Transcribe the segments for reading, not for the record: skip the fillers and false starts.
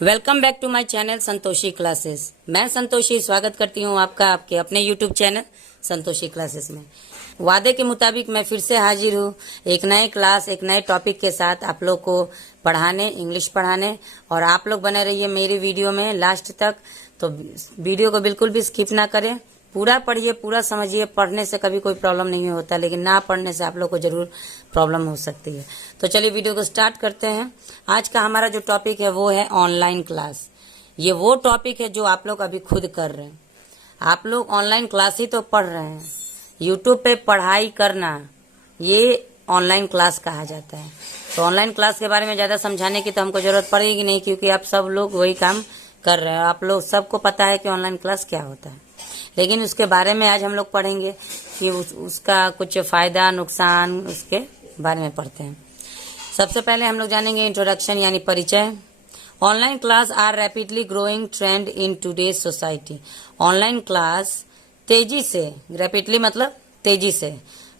Welcome back to my channel Santoshi classes. मैं संतोषी स्वागत करती हूँ आपका आपके अपने यूट्यूब चैनल संतोषी क्लासेस में। वादे के मुताबिक मैं फिर से हाजिर हूँ एक नए क्लास एक नए टॉपिक के साथ आप लोग को पढ़ाने, इंग्लिश पढ़ाने। और आप लोग बने रहिए मेरी वीडियो में लास्ट तक, तो वीडियो को बिल्कुल भी स्किप ना करें, पूरा पढ़िए, पूरा समझिए। पढ़ने से कभी कोई प्रॉब्लम नहीं होता, लेकिन ना पढ़ने से आप लोग को जरूर प्रॉब्लम हो सकती है। तो चलिए वीडियो को स्टार्ट करते हैं। आज का हमारा जो टॉपिक है वो है ऑनलाइन क्लास। ये वो टॉपिक है जो आप लोग अभी खुद कर रहे हैं। आप लोग ऑनलाइन क्लास ही तो पढ़ रहे हैं। यूट्यूब पे पढ़ाई करना ये ऑनलाइन क्लास कहा जाता है। तो ऑनलाइन क्लास के बारे में ज़्यादा समझाने की तो हमको जरूरत पड़ेगी नहीं, क्योंकि आप सब लोग वही काम कर रहे हैं। आप लोग सबको पता है कि ऑनलाइन क्लास क्या होता है, लेकिन उसके बारे में आज हम लोग पढ़ेंगे कि उसका कुछ फ़ायदा नुकसान, उसके बारे में पढ़ते हैं। सबसे पहले हम लोग जानेंगे इंट्रोडक्शन यानी परिचय। Online class are rapidly growing trend in today's society. Online class तेजी से, रैपिडली मतलब तेजी से,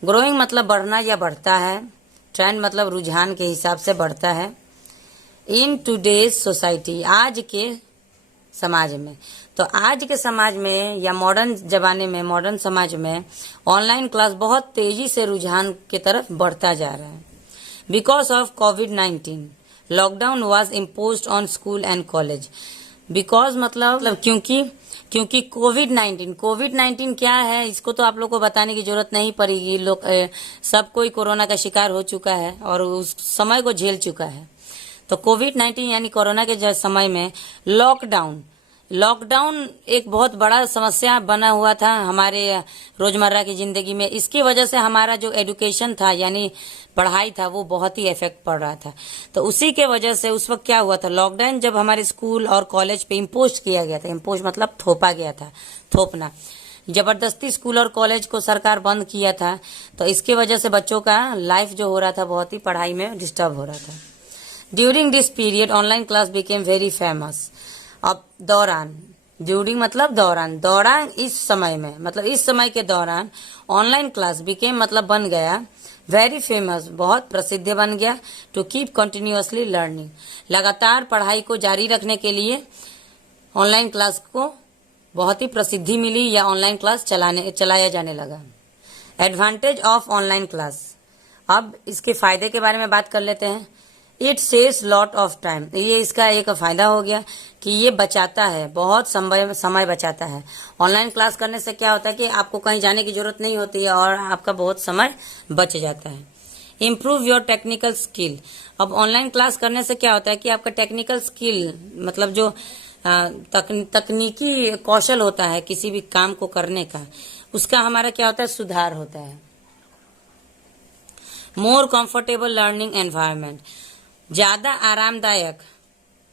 ग्रोइंग मतलब बढ़ना या बढ़ता है, ट्रेंड मतलब रुझान के हिसाब से बढ़ता है। इन टूडेज सोसाइटी, आज के समाज में। तो आज के समाज में या मॉडर्न जमाने में, मॉडर्न समाज में ऑनलाइन क्लास बहुत तेजी से रुझान की तरफ बढ़ता जा रहा है। Because of covid lockdown was imposed on school and college. Because मतलब क्योंकि कोविड-19 क्या है इसको तो आप लोग को बताने की जरूरत नहीं पड़ेगी। लोग सब कोई कोरोना का शिकार हो चुका है और उस समय को झेल चुका है। तो कोविड-19 यानी कोरोना के समय में लॉकडाउन एक बहुत बड़ा समस्या बना हुआ था हमारे रोजमर्रा की जिंदगी में। इसकी वजह से हमारा जो एजुकेशन था यानी पढ़ाई था वो बहुत ही इफेक्ट पड़ रहा था। तो उसी के वजह से उस वक्त क्या हुआ था, लॉकडाउन जब हमारे स्कूल और कॉलेज पे इम्पोज किया गया था, इम्पोज मतलब थोपा गया था, थोपना, जबरदस्ती स्कूल और कॉलेज को सरकार बंद किया था। तो इसके वजह से बच्चों का लाइफ जो हो रहा था बहुत ही पढ़ाई में डिस्टर्ब हो रहा था। During this period online class became very famous. अब ड्यूरिंग मतलब दौरान इस समय में, मतलब इस समय के दौरान ऑनलाइन क्लास बिकेम मतलब बन गया, वेरी फेमस बहुत प्रसिद्ध बन गया, टू कीप कंटिन्यूअसली लर्निंग, लगातार पढ़ाई को जारी रखने के लिए ऑनलाइन क्लास को बहुत ही प्रसिद्धि मिली या ऑनलाइन क्लास चलाया जाने लगा। एडवांटेज ऑफ ऑनलाइन क्लास, अब इसके फायदे के बारे में बात कर लेते हैं। It saves lot of time, ये इसका एक फायदा हो गया कि ये बचाता है, बहुत समय बचाता है। ऑनलाइन क्लास करने से क्या होता है कि आपको कहीं जाने की जरूरत नहीं होती है और आपका बहुत समय बच जाता है। इम्प्रूव योर टेक्निकल स्किल, अब ऑनलाइन क्लास करने से क्या होता है कि आपका टेक्निकल स्किल मतलब जो तकनीकी कौशल होता है किसी भी काम को करने का, उसका हमारा क्या होता है, सुधार होता है। मोर कंफर्टेबल लर्निंग एनवायरनमेंट, ज्यादा आरामदायक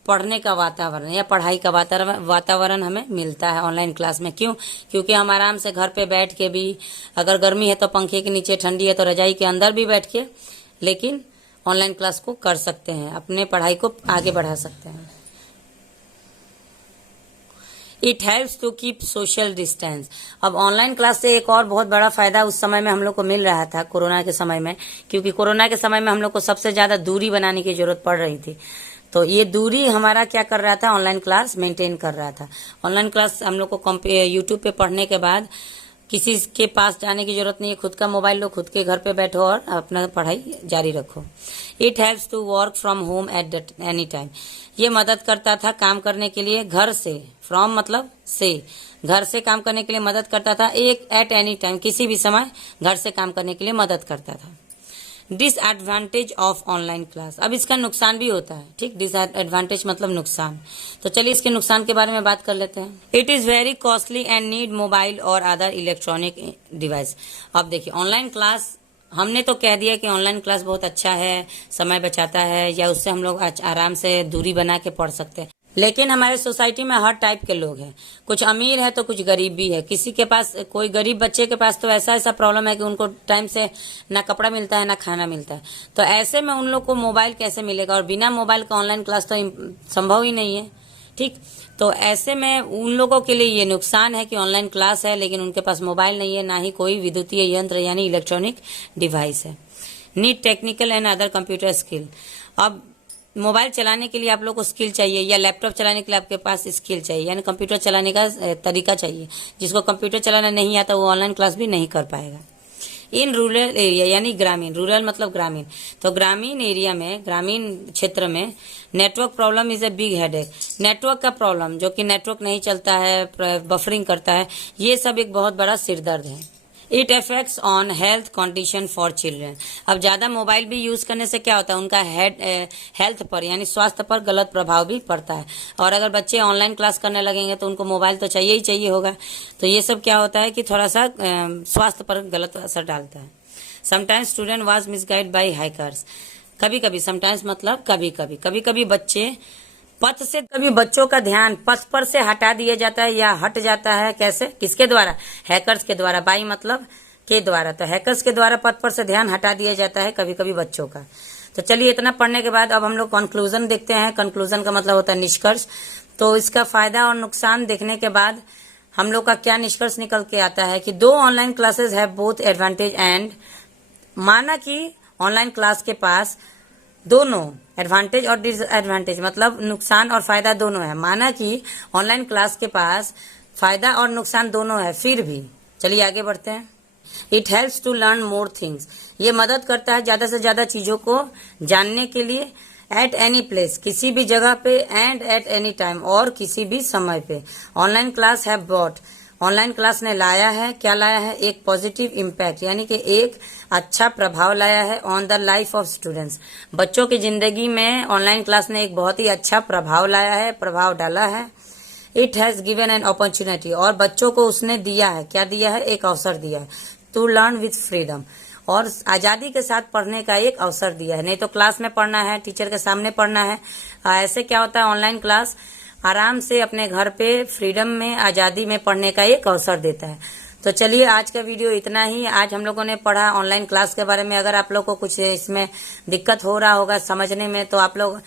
पढ़ने का वातावरण या पढ़ाई का वातावरण हमें मिलता है ऑनलाइन क्लास में। क्यों? क्योंकि हम आराम से घर पे बैठ के भी, अगर गर्मी है तो पंखे के नीचे, ठंडी है तो रजाई के अंदर भी बैठ के, लेकिन ऑनलाइन क्लास को कर सकते हैं, अपने पढ़ाई को आगे बढ़ा सकते हैं। It helps to keep social distance, अब ऑनलाइन क्लास से एक और बहुत बड़ा फायदा उस समय में हम लोग को मिल रहा था, कोरोना के समय में, क्योंकि कोरोना के समय में हम लोग को सबसे ज्यादा दूरी बनाने की जरूरत पड़ रही थी। तो ये दूरी हमारा क्या कर रहा था, ऑनलाइन क्लास मेंटेन कर रहा था। ऑनलाइन क्लास हम लोग को यूट्यूब पे पढ़ने के बाद किसी के पास जाने की जरूरत नहीं है, खुद का मोबाइल लो, खुद के घर पे बैठो और अपना पढ़ाई जारी रखो। It helps to work from home at any time, ये मदद करता था काम करने के लिए घर से, फ्रॉम मतलब से, घर से काम करने के लिए मदद करता था। एक एट एनी टाइम, किसी भी समय घर से काम करने के लिए मदद करता था। डिसएडवांटेज ऑफ ऑनलाइन क्लास, अब इसका नुकसान भी होता है, ठीक, डिसएडवांटेज मतलब नुकसान। तो चलिए इसके नुकसान के बारे में बात कर लेते हैं। It is very costly and need mobile और अदर इलेक्ट्रॉनिक डिवाइस। अब देखिए ऑनलाइन क्लास, हमने तो कह दिया कि ऑनलाइन क्लास बहुत अच्छा है, समय बचाता है, या उससे हम लोग आराम से दूरी बना के पढ़ सकते हैं। लेकिन हमारे सोसाइटी में हर टाइप के लोग हैं, कुछ अमीर है तो कुछ गरीब भी है। किसी के पास, कोई गरीब बच्चे के पास तो ऐसा प्रॉब्लम है कि उनको टाइम से ना कपड़ा मिलता है ना खाना मिलता है। तो ऐसे में उन लोग को मोबाइल कैसे मिलेगा, और बिना मोबाइल का ऑनलाइन क्लास तो संभव ही नहीं है, ठीक। तो ऐसे में उन लोगों के लिए ये नुकसान है कि ऑनलाइन क्लास है लेकिन उनके पास मोबाइल नहीं है, ना ही कोई विद्युतीय यंत्र यानी इलेक्ट्रॉनिक डिवाइस है। Need technical and other computer skill, अब मोबाइल चलाने के लिए आप लोग को स्किल चाहिए, या लैपटॉप चलाने के लिए आपके पास स्किल चाहिए, यानी कंप्यूटर चलाने का तरीका चाहिए। जिसको कंप्यूटर चलाना नहीं आता वो ऑनलाइन क्लास भी नहीं कर पाएगा। इन रूरल एरिया यानी ग्रामीण, रूरल मतलब ग्रामीण, तो ग्रामीण एरिया में, ग्रामीण क्षेत्र में network problem is a big headache. Network का प्रॉब्लम, जो कि नेटवर्क नहीं चलता है, बफरिंग करता है, ये सब एक बहुत बड़ा सिरदर्द है। It affects on health condition for children. अब ज्यादा मोबाइल भी यूज करने से क्या होता है, उनका हेल्थ पर यानी स्वास्थ्य पर गलत प्रभाव भी पड़ता है। और अगर बच्चे ऑनलाइन क्लास करने लगेंगे तो उनको मोबाइल तो चाहिए ही चाहिए होगा। तो ये सब क्या होता है कि थोड़ा सा स्वास्थ्य पर गलत असर डालता है। Sometimes student was misguide by hackers. कभी कभी, समटाइम्स मतलब कभी कभी, कभी कभी बच्चे पथ से, कभी बच्चों का ध्यान पथ पर से हटा दिया जाता है या हट जाता है। कैसे, किसके द्वारा, हैकर्स के द्वारा। बाई मतलब के द्वारा, तो हैकर्स के द्वारा पथ पर से ध्यान हटा दिया जाता है कभी कभी बच्चों का। तो चलिए, इतना पढ़ने के बाद अब हम लोग कंक्लूजन देखते हैं। कंक्लूजन का मतलब होता है निष्कर्ष। तो इसका फायदा और नुकसान देखने के बाद हम लोग का क्या निष्कर्ष निकल के आता है कि दो ऑनलाइन क्लासेस है बोथ एडवांटेज एंड, माना कि ऑनलाइन क्लास के पास दोनों एडवांटेज और डिसएडवांटेज मतलब नुकसान और फायदा दोनों है। माना कि ऑनलाइन क्लास के पास फायदा और नुकसान दोनों है, फिर भी चलिए आगे बढ़ते हैं। It helps to learn more things. ये मदद करता है ज्यादा से ज्यादा चीजों को जानने के लिए। एट एनी प्लेस, किसी भी जगह पे, एंड एट एनी टाइम, और किसी भी समय पे। ऑनलाइन क्लास है ब्रॉट, ऑनलाइन क्लास ने लाया है, क्या लाया है, एक पॉजिटिव इम्पैक्ट यानी कि एक अच्छा प्रभाव लाया है on the life of students. बच्चों की जिंदगी में ऑनलाइन क्लास ने एक बहुत ही अच्छा प्रभाव लाया है, प्रभाव डाला है। It has given an opportunity, और बच्चों को उसने दिया है, क्या दिया है, एक अवसर दिया है। टू लर्न विथ फ्रीडम, और आजादी के साथ पढ़ने का एक अवसर दिया है। नहीं तो क्लास में पढ़ना है, टीचर के सामने पढ़ना है, ऐसे क्या होता है, ऑनलाइन क्लास आराम से अपने घर पे फ्रीडम में, आजादी में पढ़ने का एक अवसर देता है। तो चलिए, आज का वीडियो इतना ही। आज हम लोगों ने पढ़ा ऑनलाइन क्लास के बारे में। अगर आप लोग को कुछ इसमें दिक्कत हो रहा होगा समझने में तो आप लोग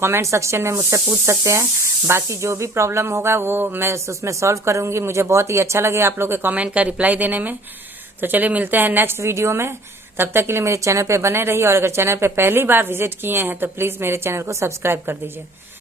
कमेंट सेक्शन में मुझसे पूछ सकते हैं। बाकी जो भी प्रॉब्लम होगा वो मैं उसमें सॉल्व करूंगी। मुझे बहुत ही अच्छा लगे आप लोग के कमेंट का रिप्लाई देने में। तो चलिए, मिलते हैं नेक्स्ट वीडियो में। तब तक के लिए मेरे चैनल पे बने रहिए, और अगर चैनल पे पहली बार विजिट किए हैं तो प्लीज मेरे चैनल को सब्सक्राइब कर दीजिए।